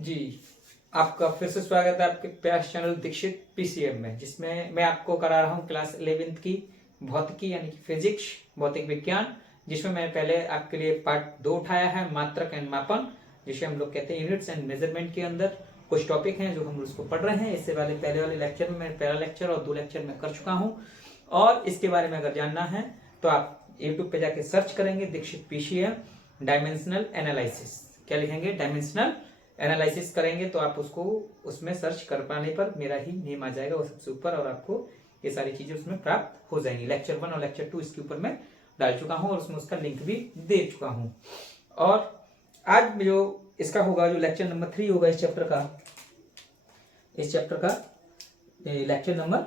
जी, आपका फिर से स्वागत है आपके प्यारे चैनल दीक्षित पीसीएम में, जिसमें मैं आपको करा रहा हूँ क्लास 11th की भौतिकी यानी कि फिजिक्स भौतिक विज्ञान, जिसमें मैंने पहले आपके लिए पार्ट 2 उठाया है मात्रक एंड मापन, जिसे हम लोग कहते हैं यूनिट्स एंड मेजरमेंट के अंदर कुछ टॉपिक हैं जो हम उसको पढ़ रहे हैं। इससे पहले वाले लेक्चर में मैं पहला लेक्चर और 2 लेक्चर में कर चुका हूँ, और इसके बारे में अगर जानना है तो आप यूट्यूब पे जाके सर्च करेंगे दीक्षित पीसीएम डायमेंशनल एनालिसिस। क्या लिखेंगे? डायमेंशनल एनालिसिस करेंगे तो आप उसको उसमें सर्च कर पाने पर मेरा ही नेम आ जाएगा वो सबसे ऊपर, और आपको ये सारी चीजें उसमें प्राप्त हो जाएंगी। लेक्चर 1 और लेक्चर 2 इसके ऊपर मैं डाल चुका हूँ और उसमें उसका लिंक भी दे चुका हूँ। और आज जो इसका होगा, जो लेक्चर नंबर 3 होगा इस चैप्टर का लेक्चर नंबर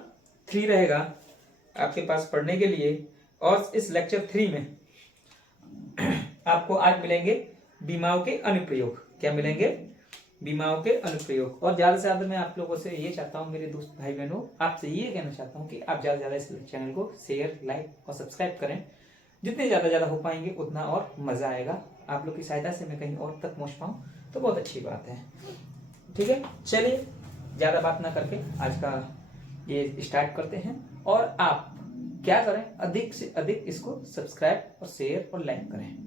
3 रहेगा आपके पास पढ़ने के लिए। और इस लेक्चर 3 में आपको आज मिलेंगे विमाओं के अनुप्रयोग। क्या मिलेंगे? विमाओं के अनुप्रयोग। और ज्यादा से ज्यादा मैं आप लोगों से ये चाहता हूँ, मेरे दोस्त भाई बहनों, आपसे ये कहना चाहता हूँ कि आप ज्यादा से ज्यादा इस चैनल को शेयर, लाइक और सब्सक्राइब करें। जितने ज्यादा हो पाएंगे उतना और मजा आएगा। आप लोग की सहायता से मैं कहीं और तक पहुंच पाऊँ तो बहुत अच्छी बात है। ठीक है, चलिए ज्यादा बात ना करके आज का ये स्टार्ट करते हैं। और आप क्या करें, अधिक से अधिक इसको सब्सक्राइब और शेयर और लाइक करें।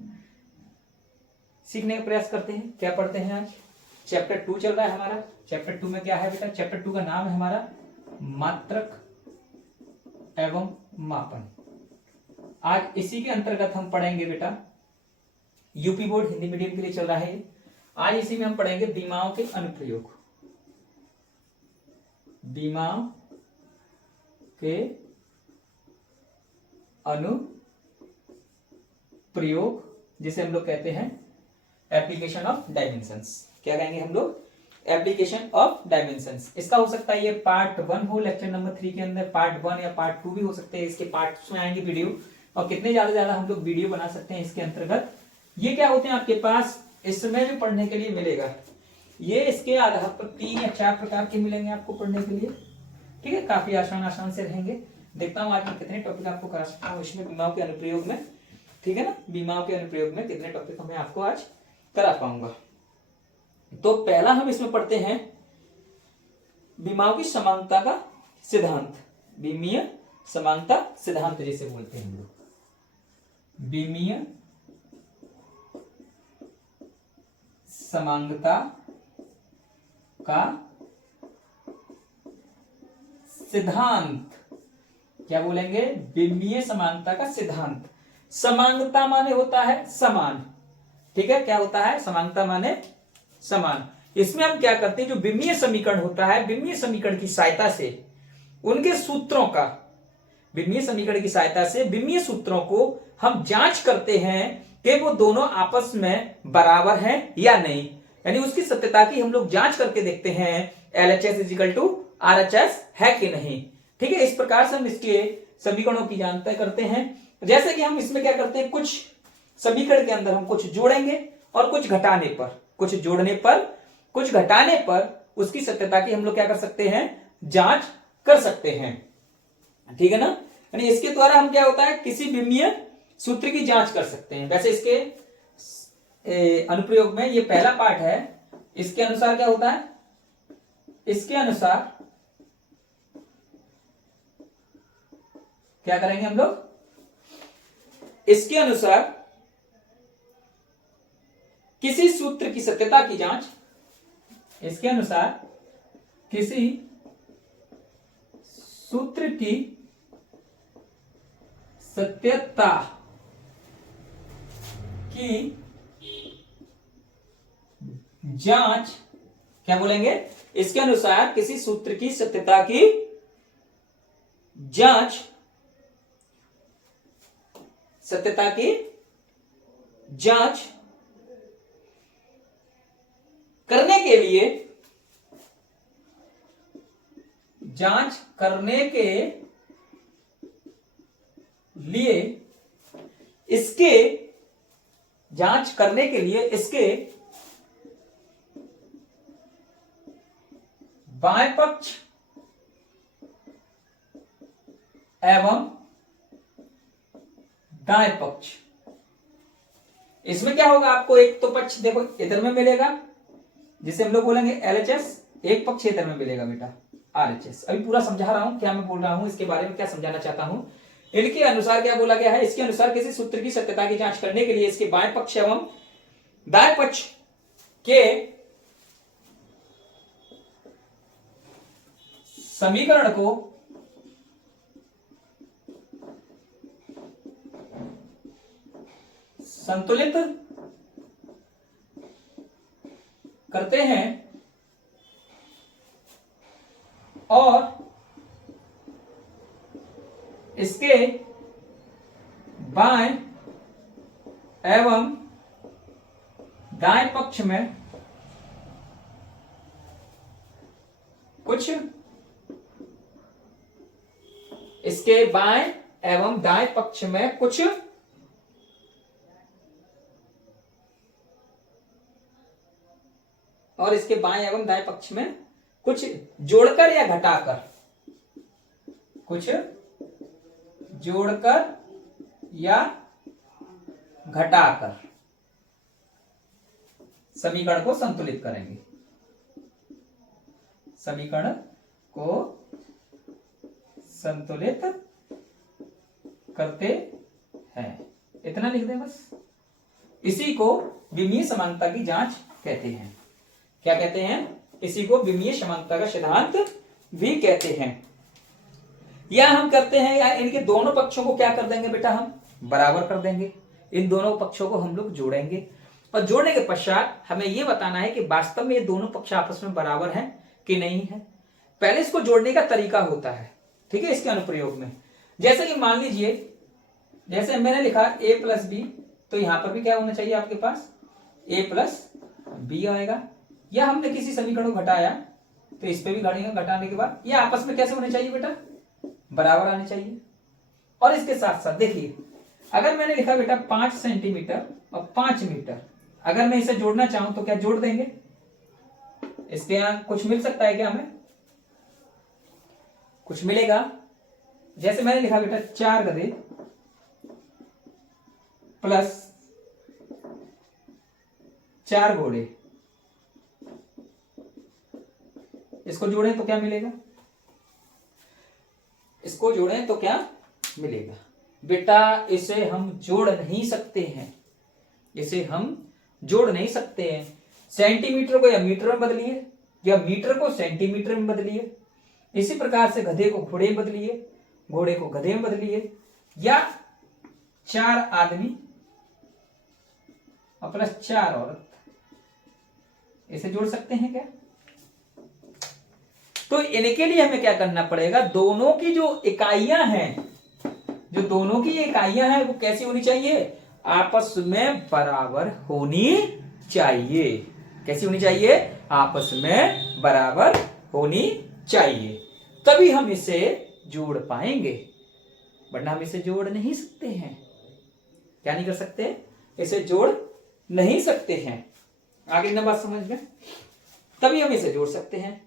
सीखने का प्रयास करते हैं। क्या पढ़ते हैं आज? चैप्टर 2 चल रहा है हमारा। चैप्टर 2 में क्या है बेटा? चैप्टर 2 का नाम है हमारा मात्रक एवं मापन। आज इसी के अंतर्गत हम पढ़ेंगे बेटा, यूपी बोर्ड हिंदी मीडियम के लिए चल रहा है। आज इसी में हम पढ़ेंगे विमाओं के अनुप्रयोग। विमाओं के अनुप्रयोग जिसे हम लोग कहते हैं एप्लीकेशन ऑफ डायमेंशंस। क्या कहेंगे हम लोग? Application of dimensions. इसका हो सकता है ये पार्ट 1 हो लेक्चर नंबर 3 के अंदर, पार्ट 1 या पार्ट 2 भी हो सकते हैं। इसके पार्ट्स में आएंगे वीडियो, और कितने ज्यादा हम लोग वीडियो बना सकते हैं इसके अंतर्गत। ये क्या होते हैं आपके पास इसमें जो पढ़ने के लिए मिलेगा, ये इसके आधार पर 3 या 4 प्रकार के मिलेंगे आपको पढ़ने के लिए। ठीक है, काफी आसान से रहेंगे। देखता हूँ आज मैं कितने टॉपिक आपको करा सकता हूँ इसमें विमाओं के अनुप्रयोग में। ठीक है ना, विमाओं के अनुप्रयोग में कितने टॉपिक मैं आपको आज करा पाऊंगा। तो पहला हम इसमें पढ़ते हैं विमाओं की समानता का सिद्धांत। विमीय समानता सिद्धांत जिसे बोलते हैं हम लोग, विमीय समानता का सिद्धांत। क्या बोलेंगे? विमीय समानता का सिद्धांत। समानता माने होता है समान। ठीक है, क्या होता है? समानता माने समान। इसमें हम क्या करते हैं, जो विमीय समीकरण होता है, विमीय समीकरण की सहायता से उनके सूत्रों का, विमीय समीकरण की सहायता से विमीय सूत्रों को हम जांच करते हैं कि वो दोनों आपस में बराबर हैं या नहीं। यानी उसकी सत्यता की हम लोग जांच करके देखते हैं LHS इजिकल टू RHS है कि नहीं। ठीक है, इस प्रकार से हम इसके समीकरणों की जानकारी करते हैं। जैसे कि हम इसमें क्या करते हैं, कुछ समीकरण के अंदर हम कुछ जोड़ेंगे और कुछ घटाने पर, कुछ जोड़ने पर कुछ घटाने पर उसकी सत्यता की हम लोग क्या कर सकते हैं? जांच कर सकते हैं। ठीक है ना, यानी इसके द्वारा हम क्या होता है, किसी विमीय सूत्र की जांच कर सकते हैं। वैसे इसके अनुप्रयोग में ये पहला पार्ट है। इसके अनुसार क्या होता है? इसके अनुसार क्या करेंगे हम लोग? इसके अनुसार किसी सूत्र की सत्यता की जांच, इसके अनुसार किसी सूत्र की सत्यता की जांच, क्या बोलेंगे? इसके अनुसार किसी सूत्र की सत्यता की जांच, सत्यता की जांच करने के लिए, जांच करने के लिए इसके, जांच करने के लिए इसके बाएं पक्ष एवं दाएं पक्ष। इसमें क्या होगा, आपको एक तो पक्ष देखो इधर में मिलेगा जिसे हम लोग बोलेंगे LHS, एक पक्ष क्षेत्र में मिलेगा बेटा RHS। अभी पूरा समझा रहा हूं क्या मैं बोल रहा हूं, इसके बारे में क्या समझाना चाहता हूं। इनके अनुसार क्या बोला गया है, इसके अनुसार किसी सूत्र की सत्यता की जांच करने के लिए इसके बाएं पक्ष एवं दाएं पक्ष के समीकरण को संतुलित करते हैं और इसके बाएं एवं दाएं पक्ष में कुछ, इसके बाएं एवं दाएं पक्ष में कुछ और इसके बाएं एवं दाएं पक्ष में कुछ जोड़कर या घटाकर, कुछ जोड़कर या घटाकर समीकरण को संतुलित करेंगे, समीकरण को संतुलित करते हैं। इतना लिख दें बस। इसी को विमीय समानता की जांच कहते हैं। क्या कहते हैं? इसी को विमीय समानता का सिद्धांत भी कहते हैं। या हम करते हैं या इनके दोनों पक्षों को क्या कर देंगे बेटा, हम बराबर कर देंगे। इन दोनों पक्षों को हम लोग जोड़ेंगे और जोड़ने के पश्चात हमें यह बताना है कि वास्तव में ये दोनों पक्ष आपस में बराबर हैं कि नहीं है। पहले इसको जोड़ने का तरीका होता है, ठीक है, इसके अनुप्रयोग में। जैसे कि मान लीजिए, जैसे मैंने लिखा a प्लस बी, तो यहां पर भी क्या होना चाहिए आपके पास, a प्लस बी आएगा। या हमने किसी समीकरण को घटाया तो इस पे भी घटाएंगे, घटाने के बाद ये आपस में कैसे होने चाहिए बेटा, बराबर आने चाहिए। और इसके साथ साथ देखिए, अगर मैंने लिखा बेटा 5 सेंटीमीटर और 5 मीटर, अगर मैं इसे जोड़ना चाहूं तो क्या जोड़ देंगे? इसके यहां कुछ मिल सकता है क्या हमें? कुछ मिलेगा। जैसे मैंने लिखा बेटा 4 गधे प्लस 4 घोड़े, इसको जोड़ें तो क्या मिलेगा? इसको जोड़ें तो क्या मिलेगा? बेटा इसे हम जोड़ नहीं सकते हैं, इसे हम जोड़ नहीं सकते हैं। सेंटीमीटर को या मीटर में बदलिए, या मीटर को सेंटीमीटर में बदलिए। इसी प्रकार से गधे को घोड़े में बदलिए, घोड़े को गधे में बदलिए। या 4 आदमी और प्लस 4 औरत, इसे जोड़ सकते हैं क्या? तो इनके लिए हमें क्या करना पड़ेगा, दोनों की जो इकाइयां हैं, जो दोनों की इकाइयां हैं वो कैसी होनी चाहिए, आपस में बराबर होनी चाहिए। कैसी होनी चाहिए? आपस में बराबर होनी चाहिए, तभी हम इसे जोड़ पाएंगे, वरना हम इसे जोड़ नहीं सकते हैं। क्या नहीं कर सकते? इसे जोड़ नहीं सकते हैं। आगे ना बात समझ में, तभी हम इसे जोड़ सकते हैं।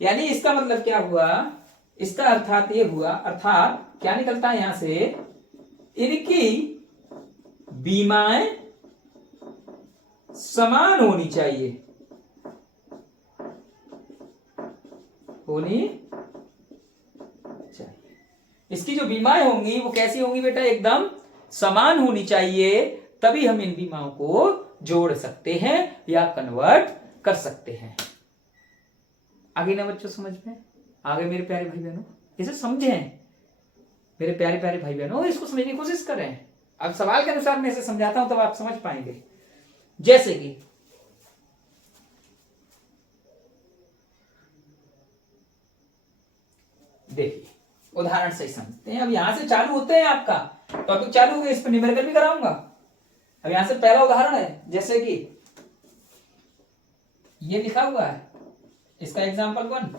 यानी इसका मतलब क्या हुआ, इसका अर्थात ये हुआ, अर्थात क्या निकलता है यहां से, इनकी बीमाएं समान होनी चाहिए, होनी चाहिए। इसकी जो बीमाएं होंगी वो कैसी होंगी बेटा, एकदम समान होनी चाहिए, तभी हम इन बीमाओं को जोड़ सकते हैं या कन्वर्ट कर सकते हैं। आगे ना बच्चों समझ में आगे? मेरे प्यारे भाई बहनों, इसे समझें, मेरे प्यारे प्यारे भाई बहनों, इसको समझने की कोशिश करें। अब सवाल के अनुसार मैं इसे समझाता हूं तब आप समझ पाएंगे। जैसे कि देखिए, उदाहरण से ही समझते हैं। अब यहां से चालू होते हैं, आपका टॉपिक चालू हो गया, इस पर न्यूमेरिकल भी कराऊंगा। अब यहां से पहला उदाहरण है, जैसे कि ये लिखा हुआ है, इसका एग्जाम्पल 1।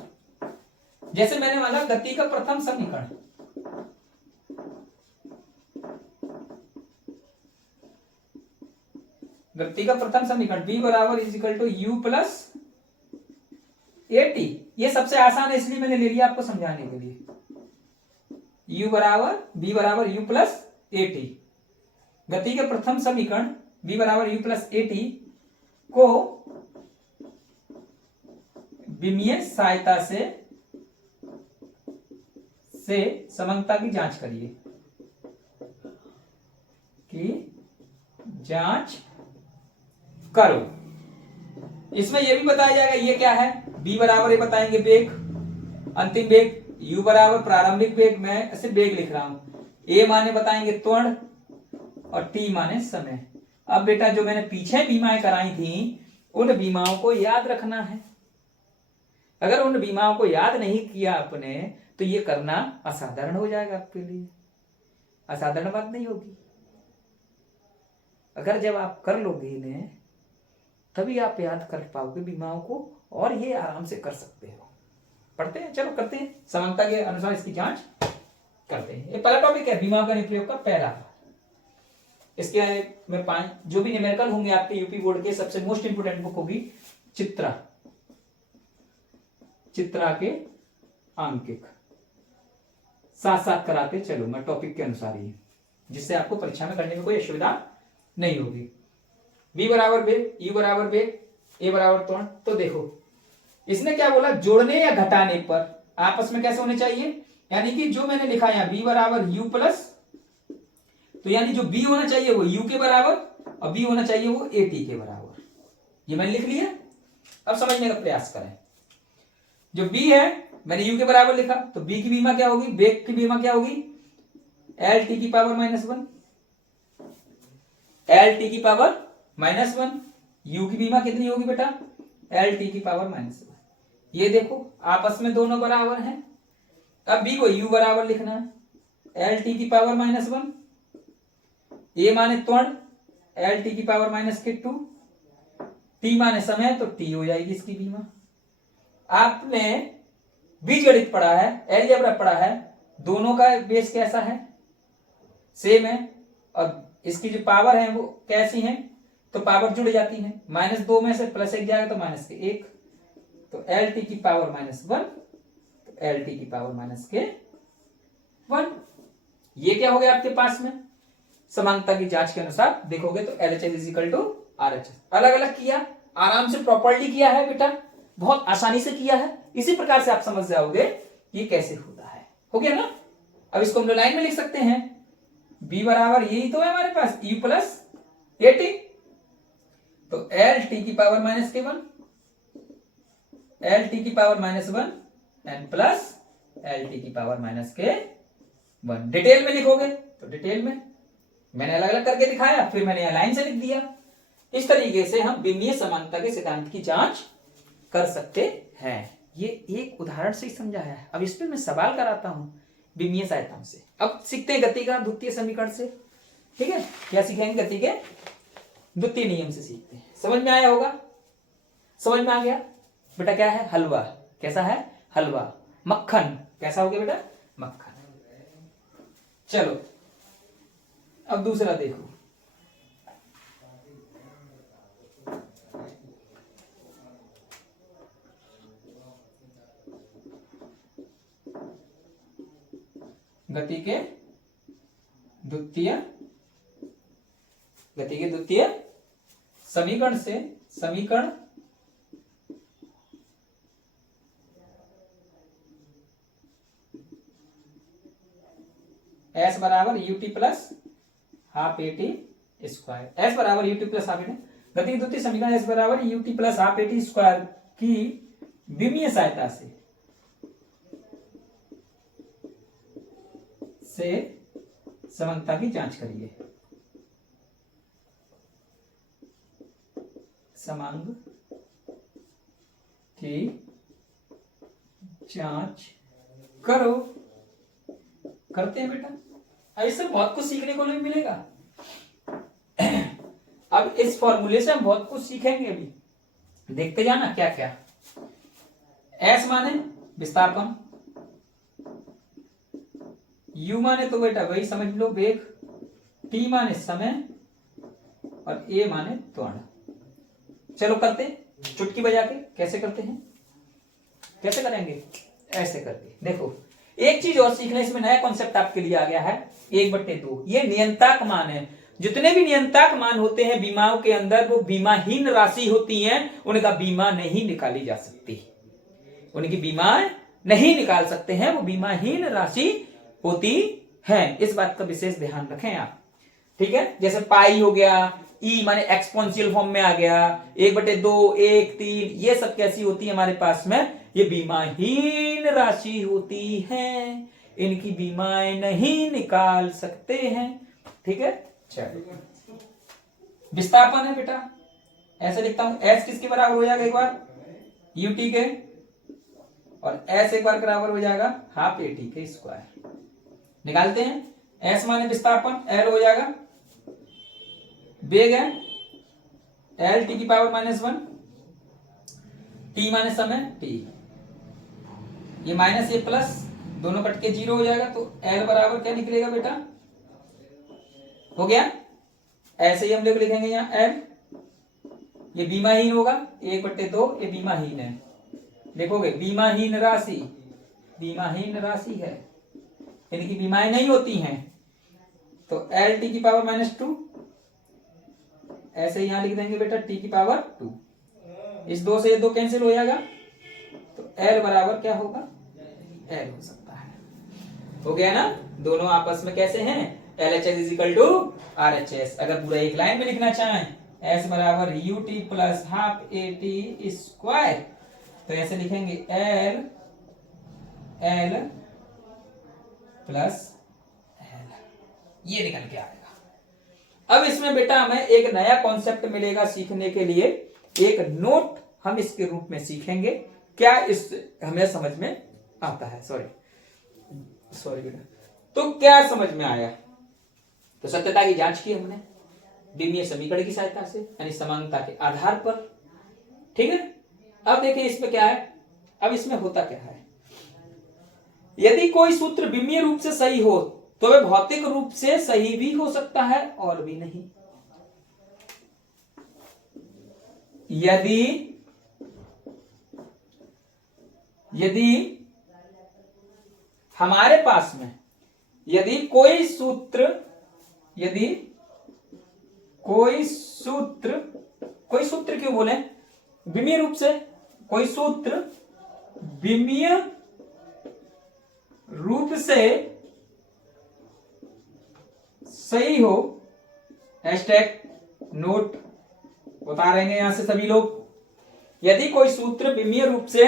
जैसे मैंने माना गति का प्रथम समीकरण, गति का प्रथम समीकरण b बराबर is equal to u plus at। ये सबसे आसान है इसलिए मैंने ले लिया आपको समझाने के लिए। b बराबर u प्लस at, गति के प्रथम समीकरण b बराबर u प्लस at को विमीय सहायता से समानता की जांच करिए, कि जांच करो। इसमें यह भी बताया जाएगा ये क्या है, b बराबर ये बताएंगे वेग, अंतिम वेग, u बराबर प्रारंभिक वेग, मैं ऐसे वेग लिख रहा हूं, a माने बताएंगे त्वरण और t माने समय। अब बेटा जो मैंने पीछे बीमाएं कराई थी उन बीमाओं को याद रखना है। अगर उन बीमाओं को याद नहीं किया आपने तो ये करना असाधारण हो जाएगा आपके लिए, असाधारण बात नहीं होगी। अगर जब आप कर लोगे इन्हें तभी आप याद कर पाओगे बीमाओं को, और ये आराम से कर सकते हो। पढ़ते हैं, चलो करते हैं, समानता के अनुसार इसकी जांच करते हैं। ये पहला टॉपिक है बीमाओं का अनुप्रयोग का पहला। इसके में 5 जो भी न्यूमेरिकल होंगे आपके यूपी बोर्ड के, सबसे मोस्ट इंपोर्टेंट बुक होगी चित्रा के अंकित, साथ साथ कराते चलो मैं टॉपिक के अनुसार ही, जिससे आपको परीक्षा में करने में कोई असुविधा नहीं होगी। b बराबर वेग, u बराबर वेग, a बराबर त्वरण। तो देखो इसने क्या बोला, जोड़ने या घटाने पर आपस में कैसे होने चाहिए, यानी कि जो मैंने लिखा यहां b बराबर u प्लस, तो यानी जो b होना चाहिए वो u के बराबर और b होना चाहिए वो at के बराबर। ये मैंने लिख लिया। अब समझने का प्रयास करें। जो b है मैंने u के बराबर लिखा, तो b की बीमा क्या होगी, वेग की बीमा क्या होगी, lt की पावर -1, lt की पावर -1। u की बीमा कितनी होगी बेटा, lt की पावर -1। ये देखो आपस में दोनों बराबर हैं। अब b को u बराबर लिखना है, lt की पावर -1, a माने त्वरण, lt की पावर -2, t माने समय, तो t हो जाएगी इसकी बीमा। आपने बीजगणित पढ़ा है, अलजेब्रा पढ़ा है, दोनों का बेस कैसा है, सेम है, और इसकी जो पावर है वो कैसी है, तो पावर जुड़ जाती है, -2 में से +1 जाएगा तो -1, तो lt की पावर -1, तो lt की पावर -1। ये क्या हो गया आपके पास में, समानता की जांच के अनुसार देखोगे तो LHS = RHS। अलग अलग किया, आराम से प्रॉपर्ली किया है बेटा, बहुत आसानी से किया है। इसी प्रकार से आप समझ जाओगे ये कैसे होता है। हो गया ना। अब इसको हम लाइन में लिख सकते हैं, b बराबर यही तो है हमारे पास u प्लस at, तो lt की पावर -1, lt की पावर -1 एंड प्लस lt की पावर -1। डिटेल में लिखोगे तो डिटेल में मैंने अलग अलग करके दिखाया, फिर मैंने लाइन से लिख दिया। इस तरीके से हम विमीय समानता के सिद्धांत की जांच कर सकते हैं। ये एक उदाहरण से ही समझाया है। अब इस पे मैं सवाल कराता हूं विमीय सहायता से। अब सीखते हैं गति का द्वितीय समीकरण से। ठीक है, क्या सीखेंगे, गति के द्वितीय नियम से सीखते हैं। समझ में आया होगा, समझ में आ गया बेटा। क्या है, हलवा कैसा है, हलवा। मक्खन कैसा हो गया बेटा, मक्खन। चलो अब दूसरा देखो, गति के द्वितीय समीकरण से समीकरण S बराबर ut plus half eighty square, S बराबर ut प्लस हाफ एटी, गति के द्वितीय समीकरण S बराबर ut plus half eighty square की विमीय सहायता से समानता की जांच करिए। समांग की जांच करो। करते हैं बेटा, ऐसे बहुत कुछ सीखने को नहीं मिलेगा। अब इस फॉर्मूले से हम बहुत कुछ सीखेंगे। अभी देखते जाना क्या क्या। S माने विस्थापन, U माने तो बेटा वही समझ लो वेग, T माने समय और A माने त्वरण। चलो करते चुटकी बजा के। कैसे करते हैं, कैसे करेंगे, ऐसे करके। देखो एक चीज और सीखने, इसमें नया कॉन्सेप्ट आपके लिए आ गया है, 1/2। ये नियंत्रक मान है। जितने भी नियंत्रक मान होते हैं बीमाओं के अंदर वो बीमाहीन राशि होती हैं, उनका बीमा नहीं निकाली जा सकती। उनकी बीमाएं नहीं निकाल सकते हैं, वो बीमाहीन राशि होती है। इस बात का विशेष ध्यान रखें आप, ठीक है। जैसे पाई हो गया, ई माने एक्सपोनेंशियल फॉर्म में आ गया, 1/2, 1, 3, ये सब कैसी होती है हमारे पास में, ये बीमाहीन राशि होती है, इनकी बीमाएं नहीं निकाल सकते हैं, ठीक है। चलो विस्थापन है बेटा, ऐसे लिखता हूं, एस किसके बराबर हो जाएगा एक बार, यूटी के, और एस एक बार बराबर हो जाएगा हाफ एटी के स्क्वायर। निकालते हैं, एस माने विस्थापन, एल हो जाएगा वेग है, एल टी की पावर -1, टी माने समय टी, ये माइनस ये प्लस दोनों कट के 0 हो जाएगा, तो एल बराबर क्या निकलेगा बेटा, हो गया। ऐसे ही हम लोग लिखेंगे यहां एल, ये बीमाहीन होगा 1/2, ये बीमाहीन है, देखोगे बीमाहीन राशि, बीमाहीन राशि है, इनकी बीमाएं नहीं होती हैं, तो एल टी की पावर -2, ऐसे यहां लिख देंगे बेटा टी की पावर 2, इस 2 से ये 2 कैंसिल हो जाएगा, तो एल बराबर क्या होगा, एल हो सकता है, हो गया ना। दोनों आपस में कैसे हैं, LHS = RHS। अगर पूरा एक लाइन में लिखना चाहें, S बराबर UT plus half AT square, तो ऐसे लिखेंगे L प्लस L, ये निकल के आएगा। अब इसमें बेटा हमें एक नया कॉन्सेप्ट मिलेगा सीखने के लिए, एक नोट हम इसके रूप में सीखेंगे, क्या इस हमें समझ में आता है, सॉरी बेटा, तो क्या समझ में आया, तो सत्यता की जांच की हमने द्विमीय समीकरण की सहायता से, यानी समानता के आधार पर, ठीक है। अब देखिए इसमें क्या है, अब इसमें होता क्या है, यदि कोई सूत्र विमीय रूप से सही हो तो वह भौतिक रूप से सही भी हो सकता है और भी नहीं। यदि हमारे पास में यदि कोई सूत्र क्यों बोले, विमीय रूप से कोई सूत्र विमीय रूप से सही हो, हैशटैग नोट बता रहे हैं यहां से सभी लोग, यदि कोई सूत्र विमीय रूप से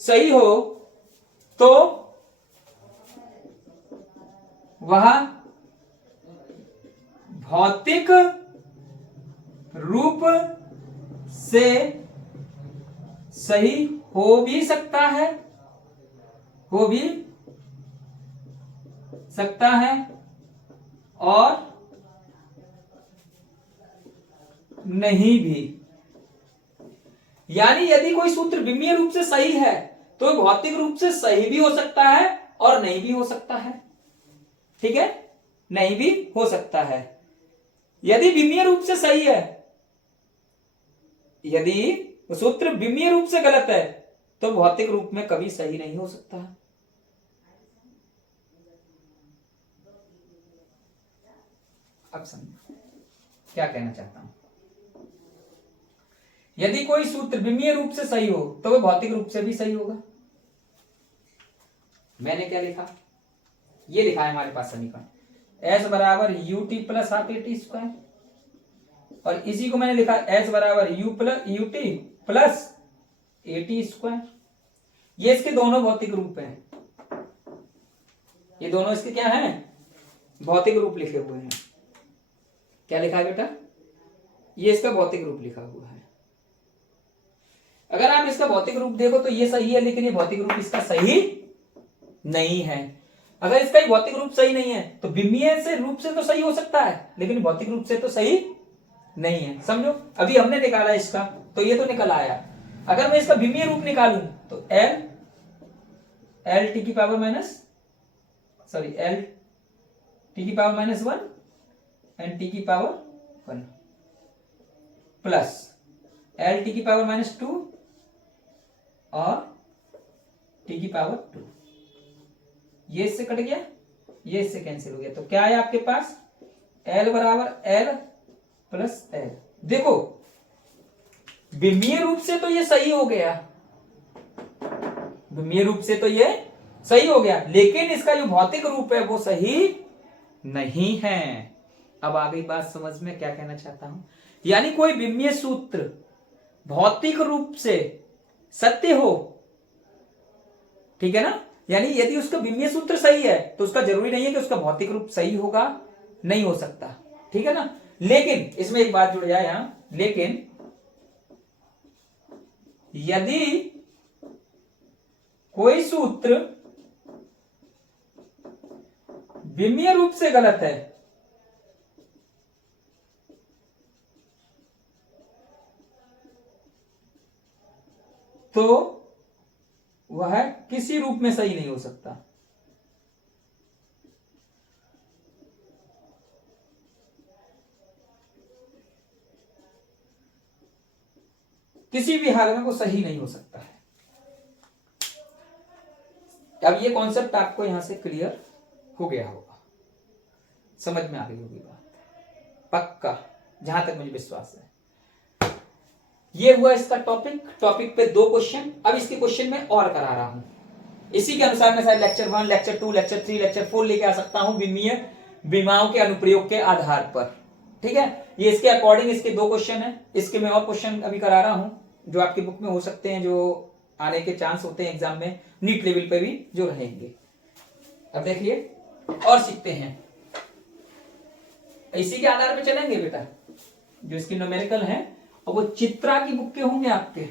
सही हो तो वह भौतिक रूप से सही हो भी सकता है, और नहीं भी। यानी यदि कोई सूत्र विमीय रूप से सही है तो भौतिक रूप से सही भी हो सकता है और नहीं भी हो सकता है, ठीक है, नहीं भी हो सकता है। यदि विमीय रूप से सही है, यदि सूत्र विमीय रूप से गलत है तो भौतिक रूप में कभी सही नहीं हो सकता है। अब समझो क्या कहना चाहता हूं, यदि कोई सूत्र विमीय रूप से सही हो तो वह भौतिक रूप से भी सही होगा। मैंने क्या लिखा, ये लिखा है हमारे पास समीकरण, S बराबर UT plus half AT square, और इसी को मैंने लिखा S बराबर UT प्लस AT स्क्वायर। ये इसके दोनों भौतिक रूप हैं, ये दोनों इसके क्या हैं, भौतिक रूप लिखे हुए हैं। क्या लिखा है बेटा, ये इसका भौतिक रूप लिखा हुआ है। अगर आप इसका भौतिक रूप देखो तो ये सही है, लेकिन ये भौतिक रूप इसका सही नहीं है। अगर इसका भौतिक रूप सही नहीं है तो विमीय से रूप से तो सही हो सकता है, लेकिन भौतिक रूप से तो सही नहीं है। समझो, अभी हमने निकाला इसका तो ये तो निकल आया। अगर मैं इसका विमीय रूप निकालूं तो एल टी की पावर -1 एंड टी की पावर 1 प्लस एल टी की पावर -2 और टी की पावर 2, ये इससे कट गया, ये इससे कैंसिल हो गया, तो क्या है आपके पास L बराबर L प्लस L। देखो विमीय रूप से तो ये सही हो गया, विमीय रूप से तो ये सही हो गया, लेकिन इसका जो भौतिक रूप है वो सही नहीं है। अब आ गई बात समझ में क्या कहना चाहता हूं। यानी कोई विमीय सूत्र भौतिक रूप से सत्य हो, ठीक है ना, यानी यदि उसका विमीय सूत्र सही है तो उसका जरूरी नहीं है कि उसका भौतिक रूप सही होगा, नहीं हो सकता, ठीक है ना। लेकिन इसमें एक बात जुड़ जाए यहां, लेकिन यदि कोई सूत्र विमीय रूप से गलत है तो वह किसी रूप में सही नहीं हो सकता। किसी भी हाल में वो सही नहीं हो सकता है। अब ये कॉन्सेप्ट आपको यहां से क्लियर हो गया होगा, समझ में आ गई होगी बात पक्का, जहां तक मुझे विश्वास है। ये हुआ इसका टॉपिक पे 2 क्वेश्चन। अब इसके क्वेश्चन में और करा रहा हूं, इसी के अनुसार मैं शायद लेक्चर 1, लेक्चर 2, लेक्चर 3, लेक्चर 4 लेके आ सकता हूं विमीय विमाओं के अनुप्रयोग के आधार पर, ठीक है। ये इसके अकॉर्डिंग इसके 2 क्वेश्चन है, इसके मैं और क्वेश्चन अभी करा रहा हूं जो आपकी बुक में हो सकते हैं, जो आने के चांस होते हैं एग्जाम में, नीट लेवल पे भी जो रहेंगे। अब देखिए और सीखते हैं, इसी के आधार पे चलेंगे बेटा। जो इसकी न्यूमेरिकल है और वो चित्रा की बुक के होंगे आपके।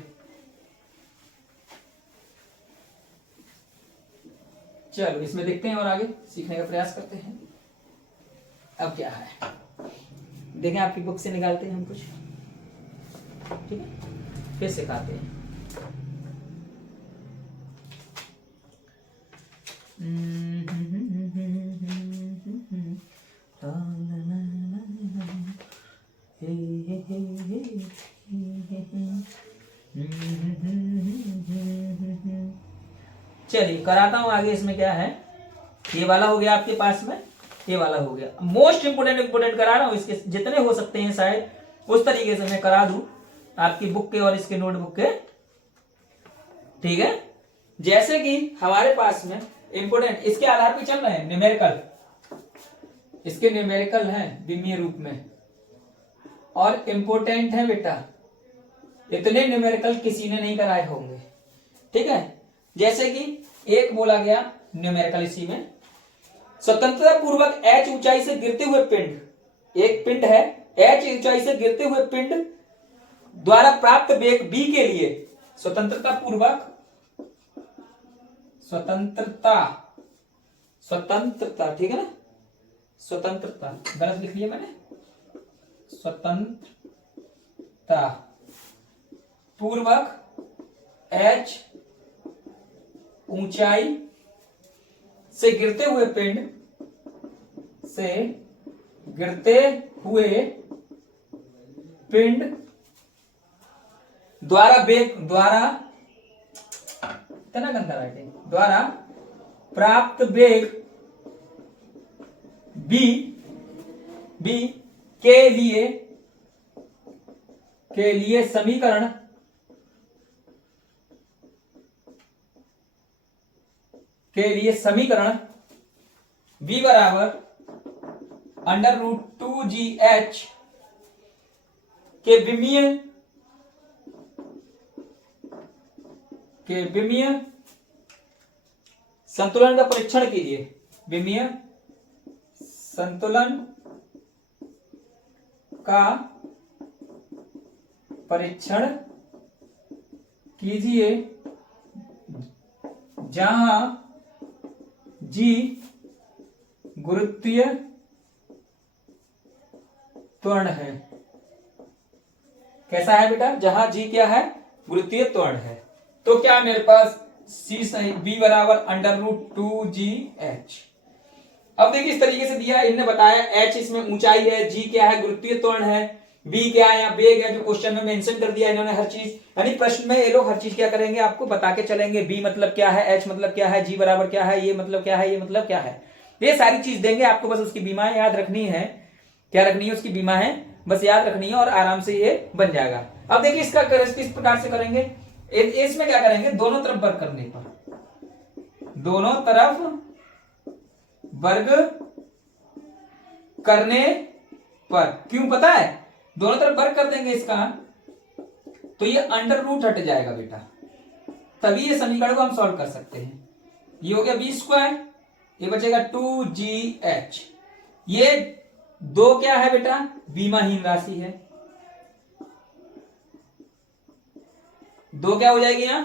चलो इसमें देखते हैं और आगे सीखने का प्रयास करते हैं। अब क्या है देखें, आपकी बुक से निकालते हैं हम कुछ, ठीक है, फिर सिखाते हैं। चलिए कराता हूं आगे। इसमें क्या है, ये वाला हो गया आपके पास में, ये वाला हो गया। मोस्ट इंपोर्टेंट करा रहा हूं, इसके जितने हो सकते हैं शायद उस तरीके से मैं करा दूं आपकी बुक के और इसके नोटबुक के, ठीक है। जैसे कि हमारे पास में इंपोर्टेंट इसके आधार पे चल रहे हैं न्यूमेरिकल, इसके न्यूमेरिकल हैं विमीय रूप में, और इंपोर्टेंट है बेटा, इतने न्यूमेरिकल किसी ने नहीं कराए होंगे, ठीक है। जैसे कि एक बोला गया न्यूमेरिकल इसी में, स्वतंत्रता पूर्वक h ऊंचाई से गिरते हुए पिंड, एक पिंड है h ऊंचाई से गिरते हुए पिंड द्वारा प्राप्त वेग v के लिए स्वतंत्रता, ठीक है ना, स्वतंत्रता गलत लिख लिया मैंने, स्वतंत्रता पूर्वक h ऊंचाई से गिरते हुए पिंड द्वारा इतना गंदा राइटिंग, द्वारा प्राप्त वेग b के लिए समीकरण v बराबर √2gh के विमीय संतुलन का परीक्षण कीजिए, विमीय संतुलन का परीक्षण कीजिए जहां g गुरुत्वीय त्वरण है। कैसा है बेटा, जहां g क्या है, गुरुत्वीय त्वरण है। तो क्या मेरे पास c सही, v बराबर √2gh। अब देखिए इस तरीके से दिया, इनने बताया h इसमें ऊंचाई है, g क्या है, गुरुत्वीय त्वरण है, v क्या है, या वेग है, जो क्वेश्चन में मेंशन कर दिया इन्होंने हर चीज। यानी प्रश्न में ये लोग हर चीज क्या करेंगे, आपको बता के चलेंगे, v मतलब क्या है, h मतलब क्या है, g बराबर क्या है, ये मतलब क्या है, ये मतलब क्या है, ये सारी चीज देंगे आपको। बस उसकी बीमा याद रखनी है, क्या रखनी है, उसकी बीमा है बस याद रखनी है, और आराम से ये बन जाएगा। अब देखिए इसका किस प्रकार से करेंगे, इसमें क्या करेंगे, दोनों तरफ वर्क करने पर दोनों तरफ वर्ग करने पर, क्यों पता है, दोनों तरफ वर्ग कर देंगे इसका तो ये अंडर रूट हट जाएगा बेटा, तभी ये समीकरण को हम सॉल्व कर सकते हैं। ये हो गया बी स्क्वायर, ये बचेगा 2gh। ये दो क्या है बेटा, बीमाहीन राशि है। दो क्या हो जाएगी यहां,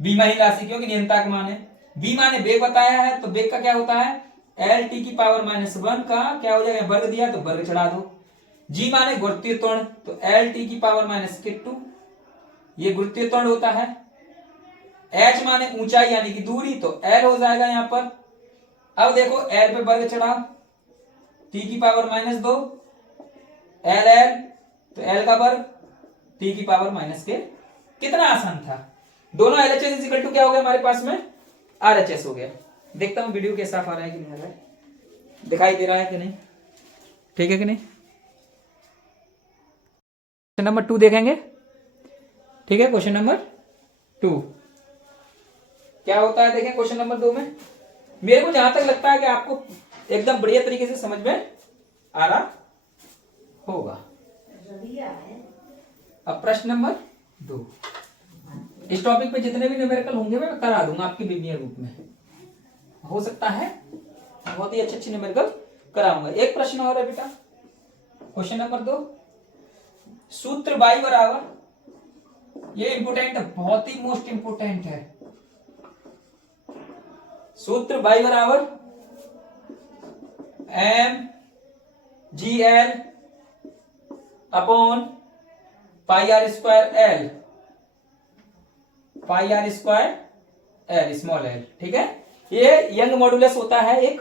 बीमाहीन राशि, क्योंकि नियंता का मान है। बी माने बेग बताया है, तो बेग का क्या होता है, एल टी की पावर -1 का क्या हो जाएगा, वर्ग दिया तो वर्ग चढ़ा दो। जी माने गुरुत्वीय त्वरण, तो एल टी की पावर -2, ये गुरुत्वीय त्वरण होता है। एच माने ऊंचाई यानी कि दूरी, तो एल हो जाएगा यहां पर। अब देखो एल पे वर्ग चढ़ाओ, टी की पावर -2, एल एल, तो एल का वर्ग टी की पावर -के। कितना आसान था। दोनों एलएचएस इक्वल टू क्या हो गया हमारे पास में, आरएचएस हो गया। देखता हूं वीडियो कैसा आ रहा है कि नहीं आ रहा है, दिखाई दे रहा है कि नहीं, ठीक है कि नहीं। क्वेश्चन नंबर 2 देखेंगे, ठीक है। क्वेश्चन नंबर 2 क्या होता है, देखें क्वेश्चन नंबर 2 में। मेरे को जहां तक लगता है कि आपको एकदम बढ़िया तरीके से समझ में आ रहा होगा। अब प्रश्न नंबर 2, इस टॉपिक पे जितने भी न्यूमेरिकल होंगे मैं करा दूंगा आपके बीबीए रूप में, हो सकता है बहुत ही अच्छे न्यूमेरिकल कराऊंगा। एक प्रश्न और है बेटा, क्वेश्चन नंबर 2, सूत्र बाई बराबर, ये इंपोर्टेंट है, बहुत ही मोस्ट इंपोर्टेंट है। सूत्र बाई बराबर mgl upon pi R square L, pi R square L small L, ठीक है। ये यंग मॉडुलस होता है, एक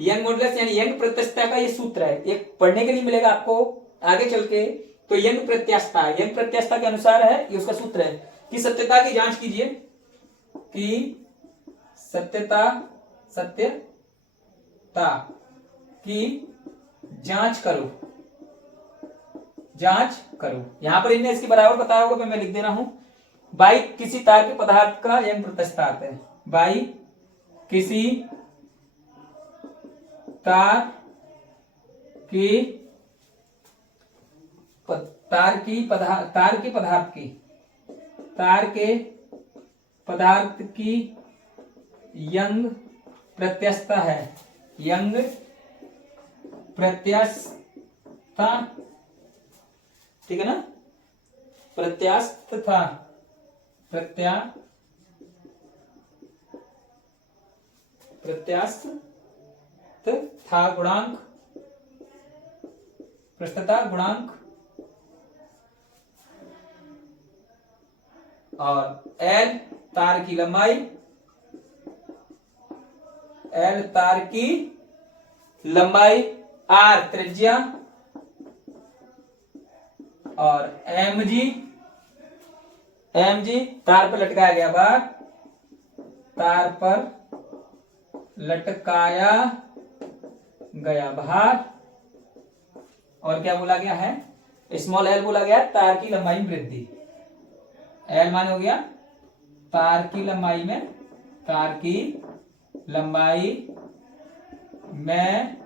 यंग मॉडुलस यानी यंग प्रत्यास्थता का ये सूत्र है, एक पढ़ने के लिए मिलेगा आपको आगे चल के। तो यंग प्रत्यास्थता, यंग प्रत्यास्थता के अनुसार है ये, उसका सूत्र है कि सत्यता की जांच कीजिए, कि सत्यता की जांच करो, जांच करो। यहां पर इन्हें इसके बराबर बताया होगा, मैं लिख दे रहा हूं, बाई किसी तार के पदार्थ का यंग प्रत्यास्थता आता है, बाई किसी तार के पदार्थ की यंग प्रत्यास्थता है, यंग प्रत्यास्थता, ठीक है ना, प्रत्यास्थता गुणांक, प्रत्यास्थता गुणांक, और एल तार की लंबाई, एल तार की लंबाई, आर त्रिज्या, और mg तार पर लटकाया गया भार, तार पर लटकाया गया भार, और क्या बोला गया है, स्मॉल एल बोला गया तार की लंबाई में वृद्धि। एल माने हो गया तार की लंबाई में, तार की लंबाई में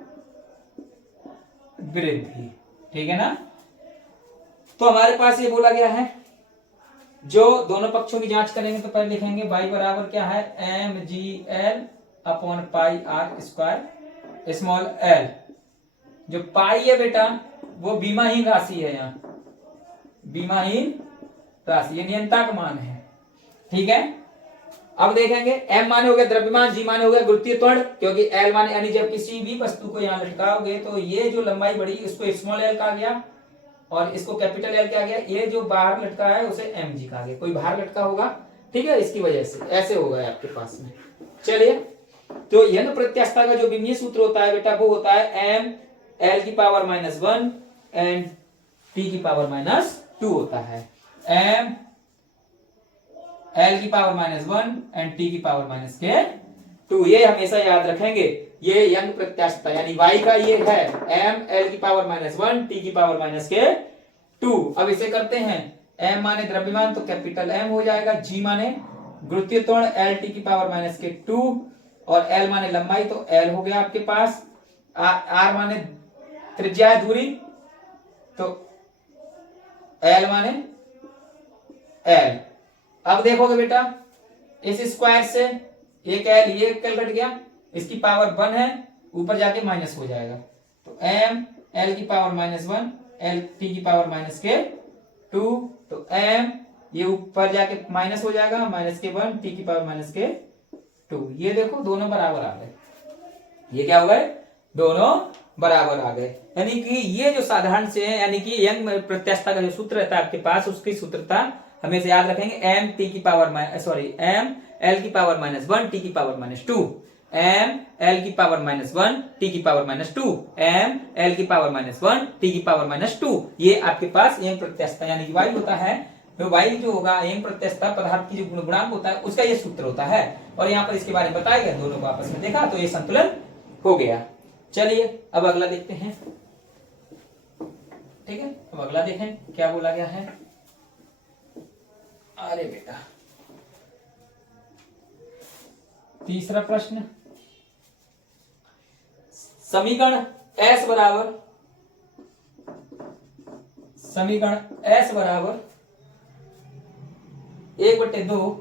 वृद्धि, ठीक है ना। तो हमारे पास ये बोला गया है, जो दोनों पक्षों की जांच करेंगे तो पहले लिखेंगे बाई बराबर क्या है, mgl upon pi R square small L. जो पाई है बेटा वो बीमाहीन राशि है, यहाँ बीमाहीन राशि, ये नियंता का मान है, ठीक है। अब देखेंगे m माने हो गया द्रव्यमान, g माने हो गया गुरुत्वीय त्वरण, क्योंकि l माने यानी जब किसी भी वस्तु को यहाँ लटकाओगे तो ये जो लंबाई बढ़ी इसको स्मॉल एल कहा गया और इसको कैपिटल एल कहा गया, ये जो बाहर लटका है उसे mg कहा गया, कोई बाहर लटका होगा, ठीक है, इसकी वजह से ऐसे होगा आपके पास में। चलिए, तो यंग प्रत्यास्थता का जो विमीय सूत्र होता है बेटा वो होता है m l की पावर -1 एंड t की पावर -2 होता है, m l की पावर -1 एंड t की पावर -2। ये हमेशा याद रखेंगे, ये यंग प्रत्यास्थता यानी y का ये है m l की पावर -1 t की पावर -2। अब इसे करते हैं, m माने द्रव्यमान तो कैपिटल M हो जाएगा, g माने गुरुत्वीय त्वरण एल टी की पावर माइनस के 2 और एल माने लंबाई तो एल हो गया आपके पास, आर माने त्रिज्या है दूरी तो एल माने एल। अब देखोगे बेटा इस स्क्वायर से एक एल ये कट गया, इसकी पावर 1 है, ऊपर जाके माइनस हो जाएगा तो एम एल की पावर -1 एल टी की पावर माइनस के 2 तो एम ये ऊपर जाके माइनस हो जाएगा माइनस के 1 टी की पावर माइनस के 2। ये देखो दोनों बराबर आ गए, ये क्या हो गए दोनों बराबर आ गए। यानी कि ये जो साधारण से है यानी कि यंग प्रत्यास्थता का जो सूत्र रहता है आपके पास उसकी सूत्रता हमेशा याद रखेंगे एम टी की पावर एम एल की पावर -1 टी की पावर -2 एम एल की पावर -1 टी की पावर -2 एम एल की पावर -1 टी की पावर -2। ये आपके पास यंग प्रत्यास्थता यानी कि वाई होता है, तो वाई जो होगा यंग प्रत्यास्थता पदार्थ की जो गुणांक होता है उसका ये सूत्र होता है और यहाँ पर इसके बारे में बताया गया, दोनों को आपस में देखा तो ये संतुलन हो गया। चलिए अब अगला देखते हैं, ठीक है अब अगला देखें क्या बोला गया है। अरे बेटा तीसरा प्रश्न, समीकरण S बराबर 1/2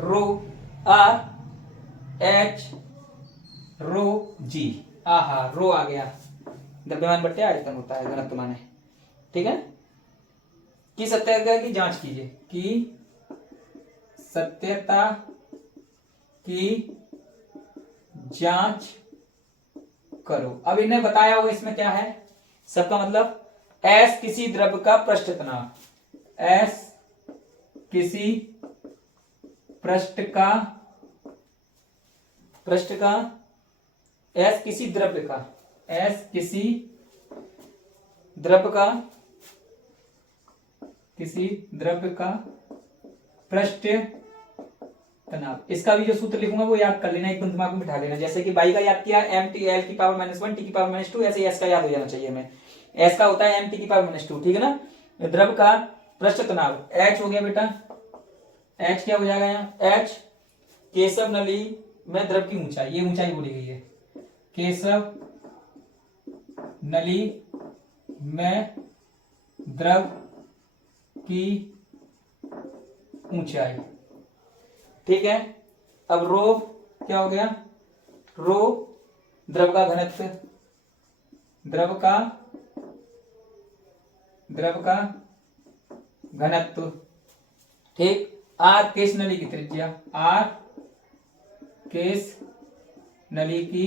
रो आर एच रो जी। आहा रो आ गया, द्रव्यमान बट्टे आयतन होता है घनत्व माने, ठीक है। की सत्यता की जांच कीजिए, कि सत्यता की जांच करो। अब इन्हें बताया होगा इसमें क्या है, सबका मतलब S किसी द्रव्य का पृष्ठ तनाव, S किसी पृष्ठ का S किसी द्रव्य का S किसी द्रव्य का पृष्ठ तनाव। इसका भी जो सूत्र लिखूंगा वो याद कर लेना, एकदम दिमाग में बिठा लेना। जैसे कि बाई का याद किया एम टी एल की पावर -1 टी की पावर -2, ऐसे एस का याद हो जाना चाहिए हमें। एस का होता है एम टी की पावर -2, ठीक है ना। द्रव का पृष्ठ तनाव एच हो गया बेटा, एच क्या हो जाएगा यहाँ, एच केशव नली में द्रव की ऊंचाई, ये ऊंचाई बोली गई है, केशव नली में द्रव की ऊंचाई, ठीक है। अब रो क्या हो गया, रो द्रव का घनत्व, द्रव का घनत्व, ठीक। आर केश नली की त्रिज्या, आर केश नली की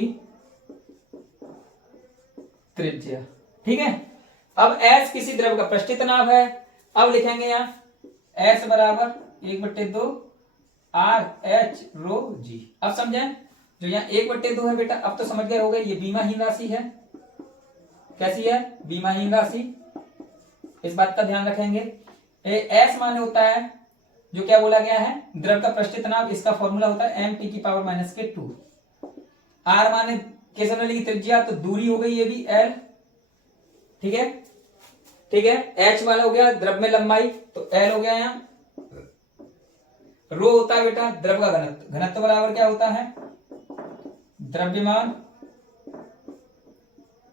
त्रिज्या, ठीक है। अब एस किसी द्रव का पृष्ठीय तनाव है। अब लिखेंगे यहां एस बराबर 1/2 आर एच रो जी। अब समझें, जो यहाँ 1/2 है बेटा, अब तो समझ गए होगा ये बीमाहीन राशि है। कैसी है, बीमाहीन राशि, इस बात का ध्यान रखेंगे। एस माने होता है जो क्या बोला गया है, द्रव का पृष्ठीय तनाव, इसका फॉर्मूला होता है एम टी की पावर -2। आर माने केशव नली की त्रिज्या, तो दूरी हो गई ये भी एल, ठीक है, ठीक है। एच वाला हो गया द्रव में लंबाई, तो एल हो गया यहाँ। रो होता है बेटा द्रव का घनत्व, घनत्व बराबर क्या होता है, द्रव्यमान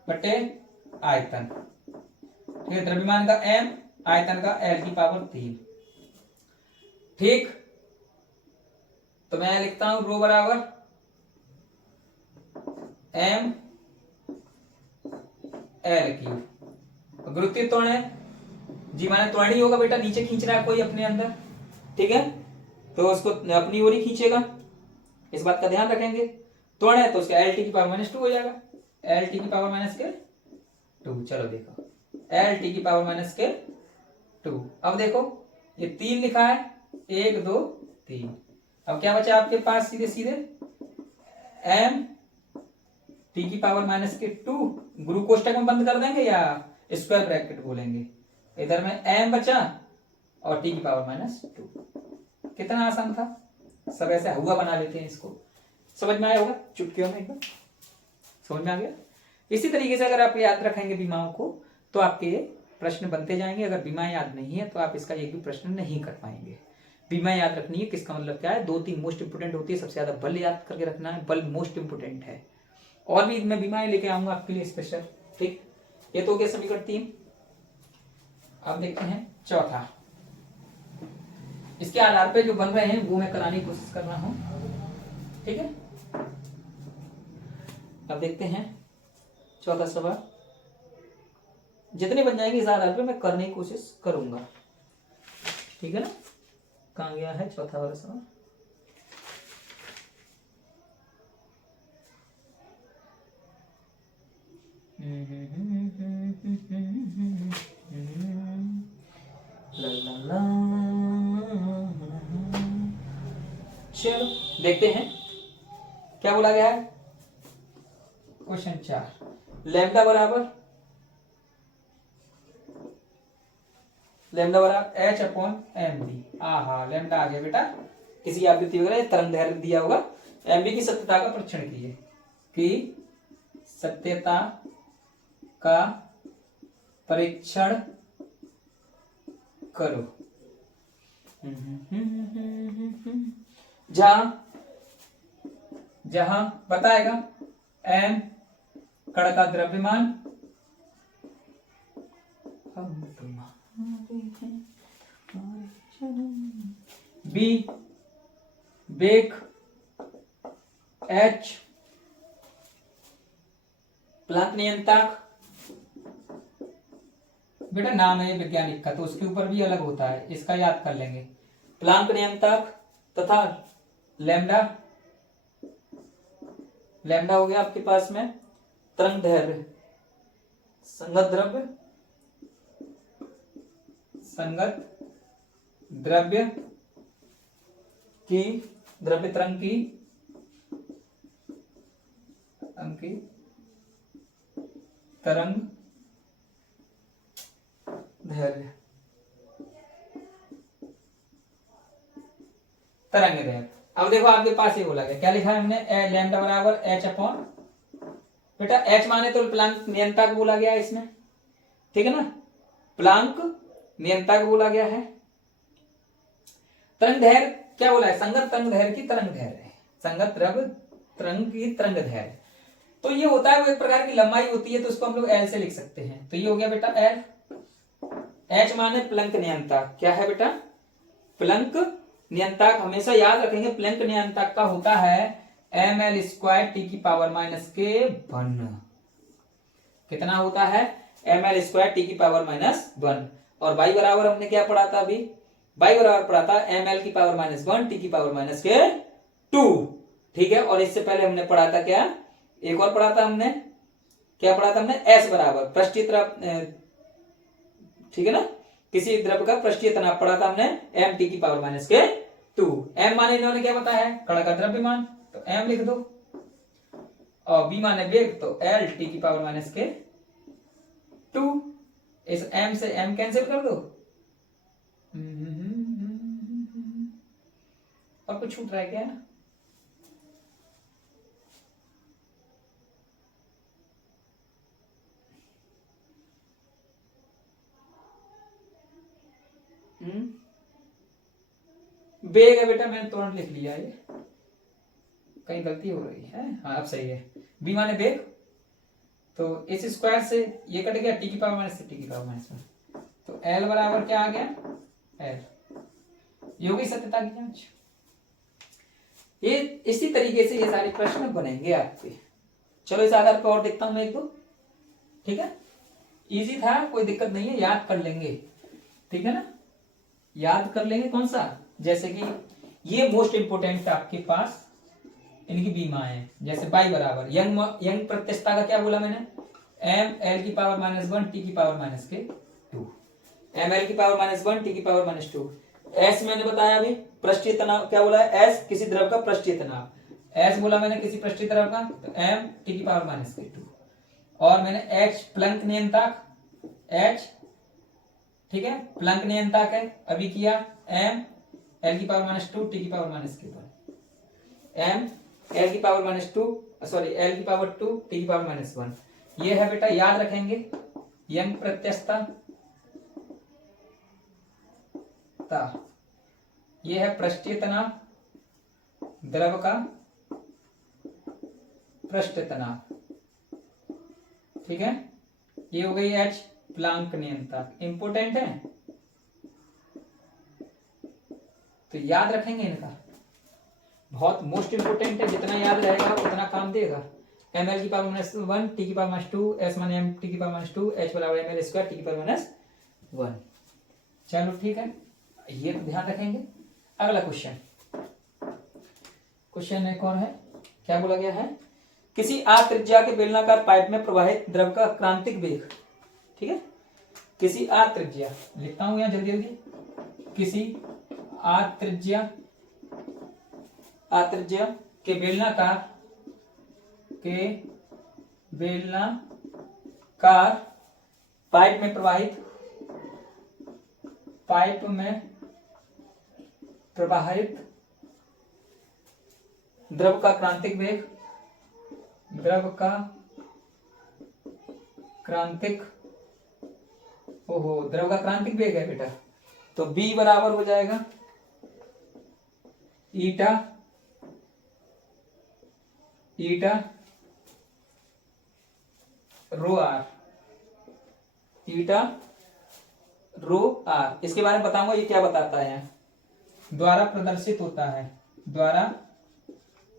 बटे आयतन, ठीक है। द्रव्यमान का m, आयतन का l की पावर 3, ठीक। तो मैं लिखता हूं रो बराबर m l क्यूब। गुरुत्वीय त्वरण है जी माने त्वरण ही होगा बेटा, नीचे खींच रहा है कोई अपने अंदर, ठीक है, तो उसको अपनी ओर ही खींचेगा, इस बात का ध्यान रखेंगे। त्वरण है तो उसका एल टी की पावर -2 हो जाएगा, एल टी की पावर -2। चलो देखो एल टी की पावर -2। अब देखो ये 3 लिखा है, 1 2 3। अब क्या बचा आपके पास, सीधे सीधे एम टी की पावर -2 गुरु कोष्टक में बंद कर देंगे या स्क्वायर ब्रैकेट बोलेंगे। इधर में एम बचा और टी की पावर -2। कितना आसान था, सब ऐसे हुआ बना लेते हैं इसको। समझ में आया होगा चुटकियों में, एकदम समझ में आ गया। इसी तरीके से अगर आप याद रखेंगे बीमाओं को तो आपके प्रश्न बनते जाएंगे। अगर बीमा याद नहीं है तो आप इसका एक भी प्रश्न नहीं कर पाएंगे। बीमा याद रखनी है, किसका मतलब क्या है, 2-3 मोस्ट इंपोर्टेंट होती है, सबसे ज्यादा बल याद करके रखना है, बल मोस्ट इंपोर्टेंट है। और भी मैं बीमाएं लेके आऊंगा आपके लिए स्पेशल। ठीक, ये तो हो गया समीकरण 3। अब देखते हैं चौथा। इसके आधार पे जो बन रहे हैं वो मैं कराने की कोशिश कर रहा हूं। ठीक है, अब देखते हैं चौथा सवाल। जितने बन जाएंगे इस आधार पे मैं करने की कोशिश करूंगा। ठीक है ना, कहाँ गया है चौथा वाला सवाल। चलो देखते हैं क्या बोला गया है। क्वेश्चन 4, लैम्डा बराबर h/mv। हाँ, लैम्डा आ गया बेटा। किसी आवृत्ति वगैरह तरंग दैर्घ्य दिया होगा। mv की सत्यता का परीक्षण कीजिए, कि सत्यता का परीक्षण करो। जहां बताएगा m कण का द्रव्यमान, b वेग, h प्लांक नियंत्रक। बेटा नाम है वैज्ञानिक का तो उसके ऊपर भी अलग होता है, इसका याद कर लेंगे। प्लांक नियंत्रक तथा लैम्डा, लैम्डा हो गया आपके पास में तरंग दैर्घ्य, संगत द्रव्य, संगत द्रव्य की द्रव्य तरंग की तरंग दैर्घ्य, तरंग दैर्घ्य। अब देखो आपके पास ये बोला गया, क्या लिखा है हमने, लैम्डा बराबर h/, बेटा h माने तो प्लांक नियंत्रक बोला गया है इसमें। ठीक है ना, प्लांक नियंत्रक बोला गया है। तरंग दैर्घ्य क्या बोला है, संगत तरंग दैर्घ्य की तरंग दैर्घ्य है, संगत द्रव्य तरंग की तरंग दैर्घ्य। तो ये होता है वो एक प्रकार की लंबाई होती है, तो उसको हम लोग L से लिख सकते हैं। तो ये हो गया बेटा L। H माने प्लंक नियंत्रक, क्या है बेटा, प्लंक नियंत्रक। हमेशा याद रखेंगे प्लंक नियंत्रक का होता है ml²T⁻⁻⁴ कितना होता है, ml²T⁻⁻⁴। और y बराबर हमने क्या पढ़ा था अभी, y बराबर पढ़ा था ml⁻⁻⁴ T⁻²। ठीक है, और इससे पहले हमने पढ़ा था क्या, एक और पढ़ा था हमने, क्या पढ़ा था हमने, S बराबर पृष्ठीय तनाव। ठीक है ना, किसी द्रव्य का पृष्ठीय तनाव पढ़ा था हमने mT⁻²। m माने इन्होंने क्या बताया है, कण का द्रव्यमान, तो m लिख दो, और b माने वेग, तो L T⁻²। इस m से m कैंसिल कर दो, और कुछ छूट रहा है क्या, वेग है बेटा, मैंने तुरंत लिख लिया, ये कहीं गलती हो रही है। हाँ अब सही है, b माने वेग, तो इस स्क्वायर से ये कट गया, T⁻⁻⁴ तो L बराबर क्या आ गया, L। ये होगी सत्यता की जांच। ये इसी तरीके से ये सारे प्रश्न बनेंगे आपके। चलो इस आधार पर और देखता हूं मैं एक दो। ठीक है, इजी था, कोई दिक्कत नहीं है, याद कर लेंगे। ठीक है ना, याद कर लेंगे। कौन सा, जैसे कि ये मोस्ट इंपोर्टेंट आपके पास इनकी बीमाएं, जैसे y बराबर यंग प्रत्यक्षता का क्या बोला मैंने, ml⁻⁻⁴ T⁻⁻²। ml⁻⁻⁴ T⁻⁻²। s मैंने बताया अभी पृष्ठीय तनाव, क्या बोला है, s किसी द्रव का पृष्ठीय तनाव, s बोला मैंने किसी पृष्ठीय द्रव का, तो m T⁻⁻²। और मैंने h प्लंक नियंत्रक, h ठीक है प्लंक नियंत्रक है, अभी किया m L⁻² T⁻⁻²। m L⁻² T⁻⁻1। ये है बेटा, याद रखेंगे, यंग प्रत्यक्षता ये है पृष्ठीय तनाव, द्रव का पृष्ठ तनाव, ठीक है। ये हो गई एच, प्लांक नियंत्रक, इंपोर्टेंट है तो याद रखेंगे इनका, बहुत मोस्ट इंपोर्टेंट है, जितना याद रहेगा उतना काम देगा। एम एल की पावर -1, टी की पावर -2, एस माने एम टी की पावर -2, एच बराबर एम एल स्क्वायर टी की पावर -1। चलो ठीक है, ये तो ध्यान रखेंगे। अगला क्वेश्चन, क्वेश्चन एक और है, क्या बोला गया है, किसी आर त्रिज्या के बेलनाकार पाइप में प्रवाहित द्रव का क्रांतिक वेग, ठीक है, किसी आर त्रिज्या, लिखता हूं यहां जल्दी जल्दी, किसी आर त्रिज्या के बेलनाकार पाइप में प्रवाहित द्रव का क्रांतिक वेग, द्रव का क्रांतिक वेग है बेटा, तो B बराबर हो जाएगा ईटा रो आर, ईटा रो आर। इसके बारे में बताऊंगा ये क्या बताता है, द्वारा प्रदर्शित होता है, द्वारा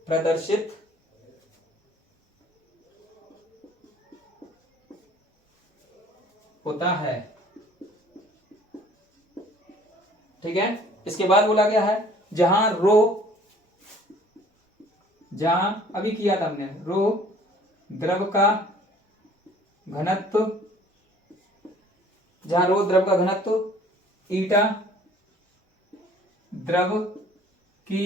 प्रदर्शित होता है, ठीक है। इसके बाद बोला गया है जहां अभी किया था हमने, रो द्रव का घनत्व, ईटा द्रव की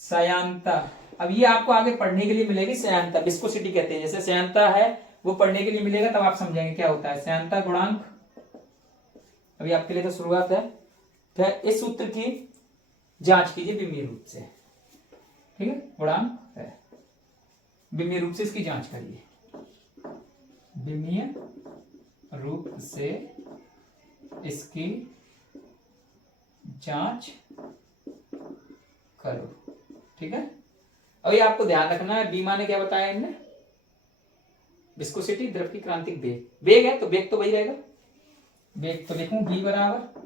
सयांता। अब ये आपको आगे पढ़ने के लिए मिलेगी, सयांता विस्कोसिटी कहते हैं, जैसे सयांता है वो पढ़ने के लिए मिलेगा, तब आप समझेंगे क्या होता है सयांता गुणांक। अभी आपके लिए तो शुरुआत है, तो इस सूत्र की जांच कीजिए विमीय रूप से, ठीक है, गुणांक है, विमीय रूप से इसकी जांच करिए, विमीय रूप से इसकी जांच करो, ठीक है। अभी आपको ध्यान रखना है, बी माने क्या बताया इनने, विस्कोसिटी, द्रव की क्रांतिक वेग है, तो वेग तो वही रहेगा, वेग तो लिखूं बी बराबर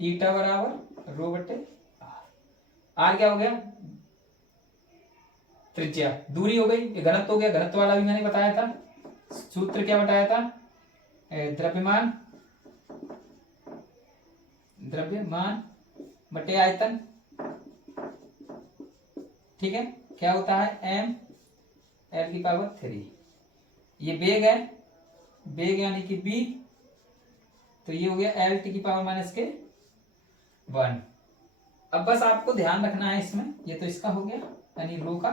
ईटा बराबर रो बटे आर, क्या हो गया त्रिज्या, दूरी हो गई, ये घनत्व हो गया, घनत्व वाला भी मैंने बताया था, सूत्र क्या बताया था, द्रव्यमान बटे आयतन, ठीक है, क्या होता है m l की पावर 3, ये वेग है, वेग यानी कि b, तो ये हो गया l t की पावर -1। अब बस आपको ध्यान रखना है इसमें, ये तो इसका हो गया यानी रो का,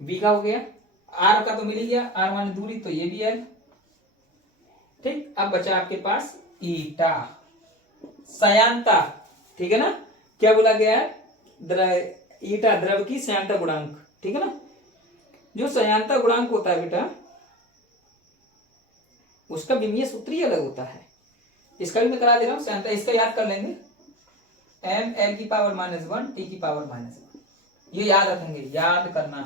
v का हो गया, r का तो मिल ही गया, r माने दूरी, तो ये भी है, ठीक। अब बचा आपके पास ईटा, सयांता, ठीक है ना, क्या बोला गया है, ईटा द्रव की सयांता गुणांक, ठीक है ना। जो सयांता गुणांक होता है बेटा, उसका विमीय सूत्र ही अलग होता है, इसका भी मैं करा दे रहा हूं सयांता, इसका याद कर लेंगे, m l की पावर -1 t की पावर -1, ये याद रखेंगे, याद करना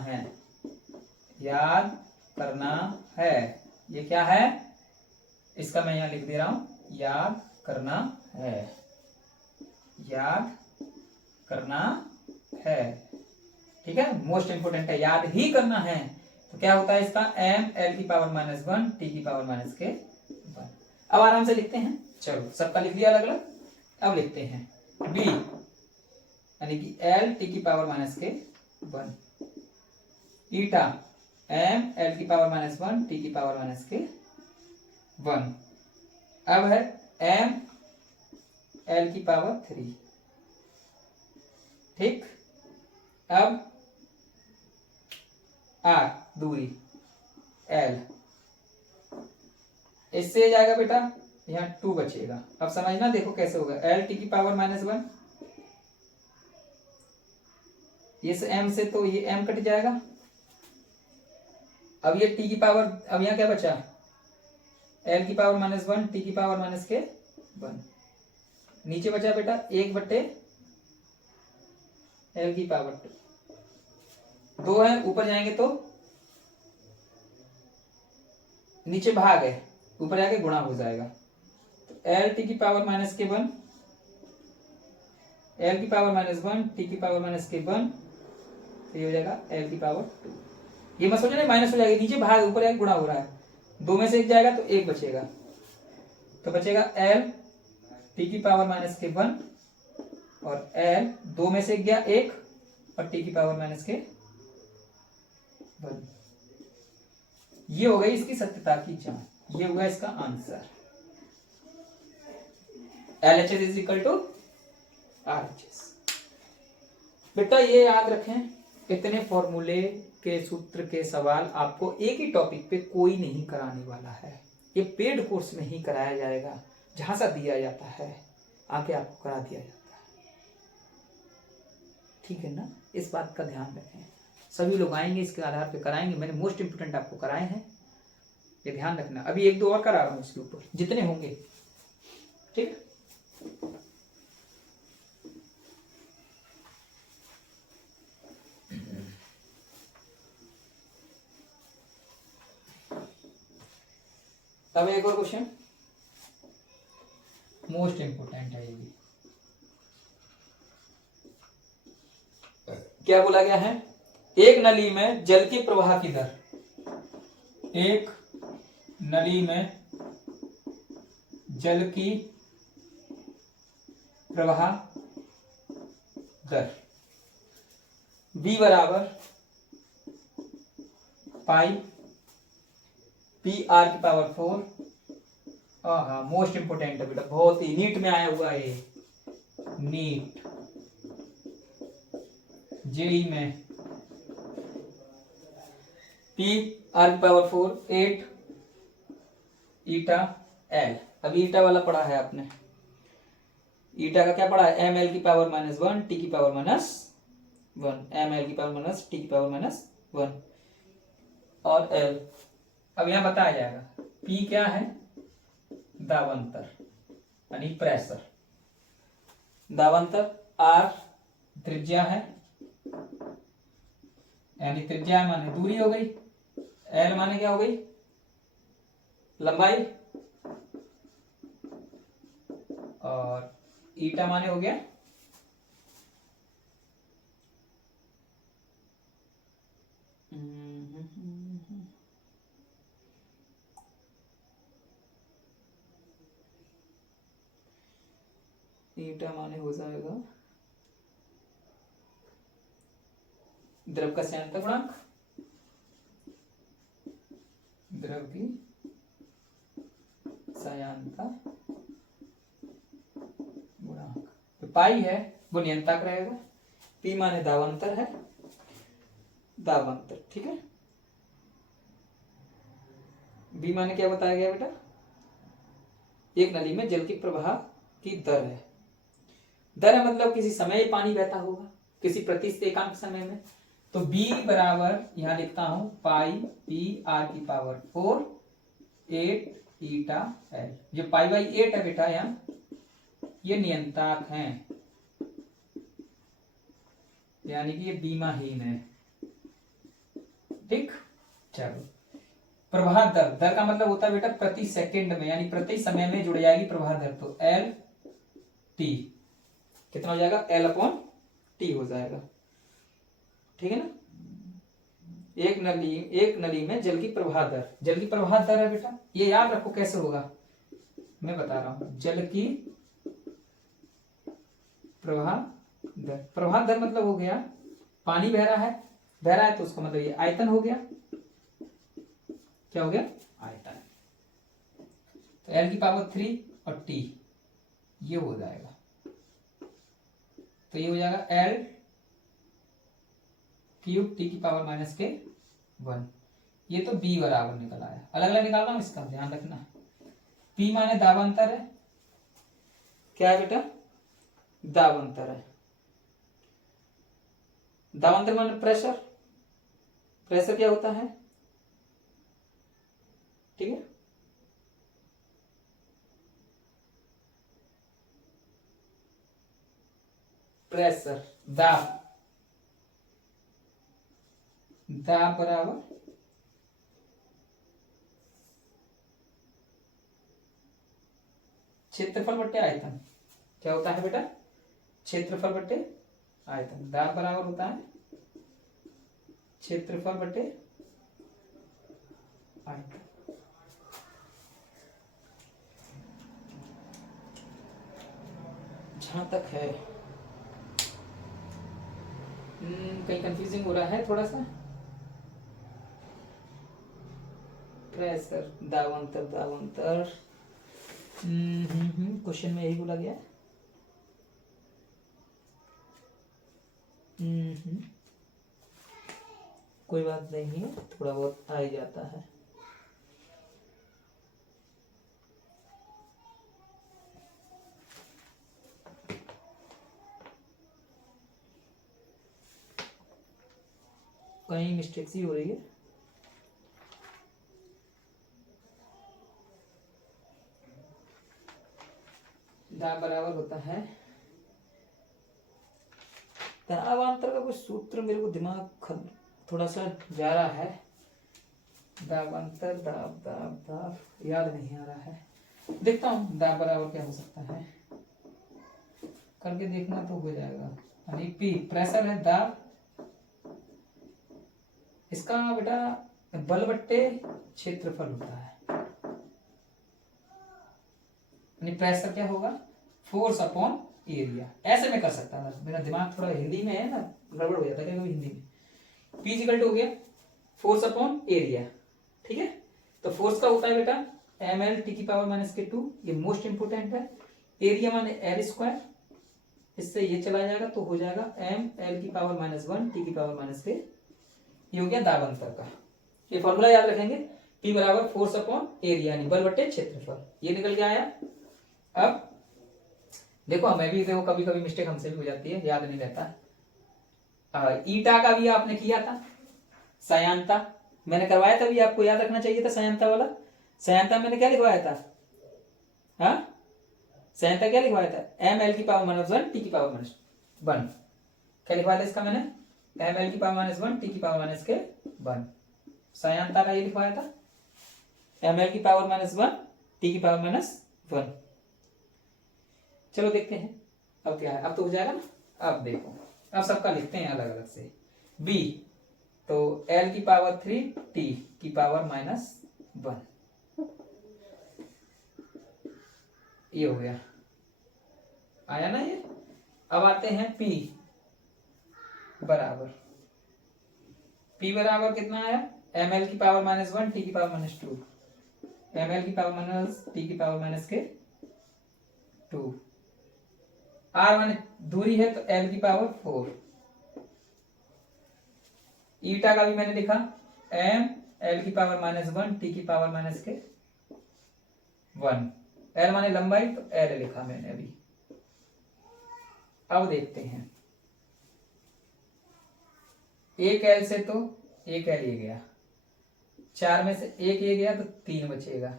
है, ये क्या है, इसका मैं यहां लिख दे रहा हूं, याद करना है, ठीक है, मोस्ट इंपोर्टेंट है, याद ही करना है। तो क्या होता है इसका, m l की पावर -1 t की पावर -1। अब आराम से लिखते हैं, चलो सबका लिख लिया अलग अलग, अब लिखते हैं b यानी कि l t की पावर -1, ईटा m l की पावर -1 t की पावर -1, अब है m l की पावर 3, ठीक। अब r दूरी l, इससे जाएगा बेटा यहाँ 2 बचेगा, अब समझना, देखो कैसे होगा, l t की पावर -1, ये m से तो ये m कट जाएगा, अब ये t की पावर, अब यहाँ क्या बचा, l की पावर -1 t की पावर -1, नीचे बचा बेटा 1/L की पावर 2 है, ऊपर जाएंगे तो नीचे भाग है, ऊपर जाके गुणा हो जाएगा। तो L t की पावर माइनस के 1, L की पावर माइनस 1, t की पावर माइनस के 1, तो ये हो जाएगा L की पावर 2। ये मत सोचना माइनस हो जाएगी, नीचे भाग ऊपर जाके गुणा हो रहा है, 2 में से 1 जाएगा तो 1 बचेगा, तो बचेगा L t की पावर माइनस के 1 और L 2 में से 1 गया 1 और t की पावर माइनस के 1। ये हो गई इसकी सत्यता की जांच, ये हुआ इसका answer. LHS is equal to RHS। बेटा ये याद रखें, इतने फॉर्मूले के सूत्र के सवाल आपको एक ही टॉपिक पे कोई नहीं कराने वाला है। ये पेड कोर्स में ही कराया जाएगा, जहां सा दिया जाता है आके आपको करा दिया जाता है। ठीक है ना, इस बात का ध्यान रखें। सभी लोग आएंगे इसके आधार पे कराएंगे, मैंने मोस्ट इंपोर्टेंट आपको कराए हैं, ये ध्यान रखना। अभी 1-2 और करा रहा हूं इसके ऊपर, जितने होंगे। ठीक है, अब एक और क्वेश्चन, मोस्ट इंपोर्टेंट है ये भी। क्या बोला गया है? एक नली में जल के प्रवाह की दर, एक नली में जल की प्रवाह दर V बराबर पाई पी आर की पावर 4। हाँ, मोस्ट इंपोर्टेंट है बेटा, बहुत ही नीट में आया हुआ है, नीट जेई में। पी आर की पावर 4 8 ईटा एल। अभी ईटा वाला पढ़ा है आपने, ईटा का क्या पढ़ा है? एम एल की पावर माइनस 1 टी की पावर माइनस 1, एम एल की पावर माइनस टी की पावर माइनस 1 और एल। अब यहां बताया जाएगा पी क्या है? दाबांतर यानी प्रेशर। दाबांतर, आर त्रिज्या है यानी त्रिज्या माने दूरी हो गई, एल माने क्या हो गई? लंबाई, और ईटा माने हो गया ईटा माने हो जाएगा द्रव का सांतक गुणांक, द्रव की सांतक गुणांक। तो पाई है वो नियंत्रक रहेगा, पी माने दाबांतर है, दाबांतर। ठीक है, बी माने क्या बताया गया बेटा? एक नली में जल की प्रवाह की दर है। दर है मतलब किसी समय पानी बहता होगा, किसी प्रतिशत एकांक समय में। तो B बराबर यहां लिखता हूं पाई पी आर की पावर 4 8 ईटा एल। जो पाई बाई 8 है बेटा, यहाँ ये नियंत्रक है, यानी कि ये बीमाहीन है। ठीक, चलो। प्रवाह दर, दर का मतलब होता है बेटा प्रति सेकंड में, यानी प्रति समय में जुड़ जाएगी प्रवाह दर। तो एल टी कितना हो जाएगा? एल अपॉन टी हो जाएगा। ठीक है ना, एक नली में जल की प्रवाह दर, जल की प्रवाह दर है बेटा, ये याद रखो कैसे होगा, मैं बता रहा हूं। जल की प्रवाह दर, प्रवाह दर मतलब हो गया पानी बह रहा है तो उसका मतलब ये आयतन हो गया। क्या हो गया? आयतन। तो एल की पावर 3 और टी ये हो जाएगा, तो ये हो जाएगा एल क्यूब टी की पावर माइनस के 1। ये तो बी बराबर निकल आया, अलग अलग निकालना हूं, इसका ध्यान रखना। पी माने दाबांतर है, क्या है बेटा? दाबांतर है। दाबांतर माने प्रेशर, प्रेशर क्या होता है? ठीक है, प्रेशर, दाब, दाब बराबर क्षेत्रफल बट्टे आयतन। क्या होता है बेटा? क्षेत्रफल बट्टे आयतन। दाब बराबर होता है क्षेत्रफल बट्टे आयतन। जहां तक है कहीं कंफ्यूजिंग हो रहा है थोड़ा सा। प्रेशर, दाबांतर, दाबांतर क्वेश्चन में यही बोला गया। कोई बात नहीं है, थोड़ा बहुत आ ही जाता है। कहीं मिस्टेक्स ही हो रही है। दाब बराबर होता है, दाबांतर का कुछ सूत्र मेरे को दिमाग थोड़ा सा जा रहा है। दाबांतर, दाब दाब दाब याद नहीं आ रहा है। देखता हूँ दाब बराबर क्या हो सकता है, करके देखना तो हो जाएगा। यानी पी प्रेशर है, दाब, इसका बेटा बल बट्टे क्षेत्रफल होता है। यानी प्रेशर क्या होगा? Force upon area. ऐसे में कर सकता था, मेरा दिमाग थोड़ा हिंदी में है ना, गड़बड़ हो जाता है कभी हिंदी में। P इक्वल टू हो गया फोर्स अपॉन एरिया, ठीक है। तो फोर्स का होता है बेटा ml टी की पावर माइनस के 2, ये मोस्ट इंपोर्टेंट है। एरिया माने एल स्क्वायर, इससे ये चला जाएगा तो हो जाएगा m l की पावर माइनस 1 टी की पावर माइनस के। ये हो गया दाबांतर का। ये फॉर्मूला याद रखेंगे, P बराबर फोर्स अपॉन एरिया यानी बल बट्टे क्षेत्रफल। ये निकल के आया। अब देखो मैं भी, देखो कभी कभी मिस्टेक हमसे भी हो जाती है, याद नहीं रहता। ईटा का भी आपने किया था, सायांता मैंने करवाया था, भी आपको याद रखना चाहिए था सायांता वाला। सायांता मैंने क्या लिखवाया था? हाँ, सायांता क्या लिखवाया था? एम एल की पावर माइनस 1 टी की पावर माइनस 1। क्या लिखवाया था इसका मैंने? एम एल की पावर माइनस 1 टी की पावर माइनस के 1। सायांता का ये लिखवाया था एम एल की पावर माइनस 1 टी की पावर माइनस 1। चलो देखते हैं अब क्या है। अब तो हो जाएगा ना। अब देखो, अब सबका लिखते हैं अलग अलग से। b तो l की पावर 3 t की पावर माइनस 1, ये हो गया, आया ना ये। अब आते हैं p बराबर, p बराबर कितना आया? ml की पावर माइनस 1 t की पावर माइनस 2, ml की पावर माइनस t की पावर माइनस के 2। r माने दूरी है तो l की पावर 4। ईटा का भी मैंने लिखा m l की पावर माइनस 1 t की पावर माइनस के 1। l माने लंबाई तो l लिखा मैंने अभी। अब देखते हैं, एक l से तो एक l ये गया, 4 में से एक ये गया तो 3 बचेगा।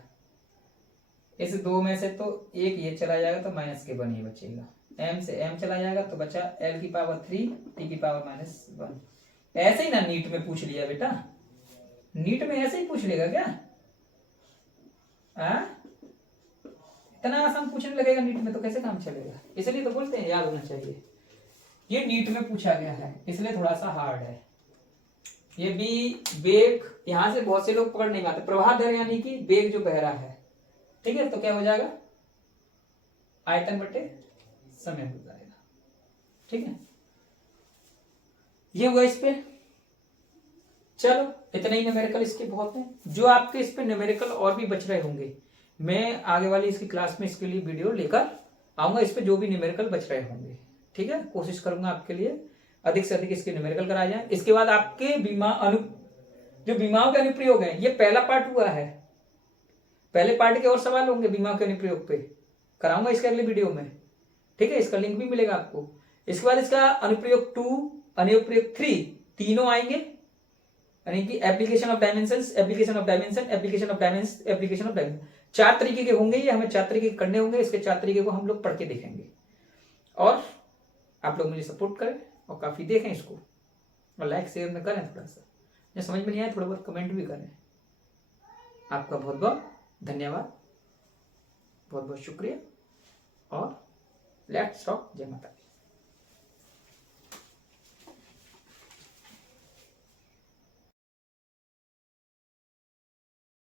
इस 2 में से तो एक ये चला जाएगा तो माइनस के 1 ये बचेगा। m से m चला जाएगा तो बचा l की पावर 3 t की पावर माइनस 1। ऐसे ही ना नीट में पूछ लिया बेटा, नीट में ऐसे ही पूछ लेगा क्या? इतना आसान पूछने लगेगा नीट में तो कैसे काम चलेगा। इसलिए तो बोलते हैं याद होना चाहिए। ये नीट में पूछा गया है इसलिए थोड़ा सा हार्ड है। ये भी वेग, यहां से बहुत से लोग पकड़ नहीं पाते। प्रवाह दर यानी कि वेग जो बह रहा है, ठीक है। तो क्या हो जाएगा? आयतन बटे समय हो जाएगा, ठीक है। ये हुआ इस पे। चलो इतने ही न्यूमेरिकल इसके बहुत हैं। जो आपके इस पे न्यूमेरिकल और भी बच रहे होंगे, मैं आगे वाली इसकी क्लास में इसके लिए वीडियो लेकर आऊंगा। इस पे जो भी न्यूमेरिकल बच रहे होंगे, ठीक है, कोशिश करूंगा आपके लिए अधिक से अधिक इसके न्यूमेरिकल कराए जाए। इसके बाद आपके जो बीमाओं के अनुप्रयोग हैं, ये पहला पार्ट हुआ है। पहले पार्ट के और सवाल होंगे बीमाओं के अनुप्रयोग पे, कराऊंगा इसके अगले वीडियो में, ठीक है। इसका लिंक भी मिलेगा आपको। इसके बाद इसका अनुप्रयोग 2, अनुप्रयोग 3 तीनों आएंगे, यानी कि application of dimensions, application of dimension, application of dimension, application of dimension. 4 तरीके के होंगे ये, हमें 4 तरीके करने होंगे। इसके 4 तरीके को हम लोग पढ़ के देखेंगे। और आप लोग मुझे सपोर्ट करें और काफ़ी देखें इसको, और लाइक शेयर में करें थोड़ा सा, जो समझ में नहीं आया थोड़ा बहुत कमेंट भी करें। आपका बहुत बहुत धन्यवाद, बहुत बहुत शुक्रिया, और लेट्स टॉक। जय माता दी।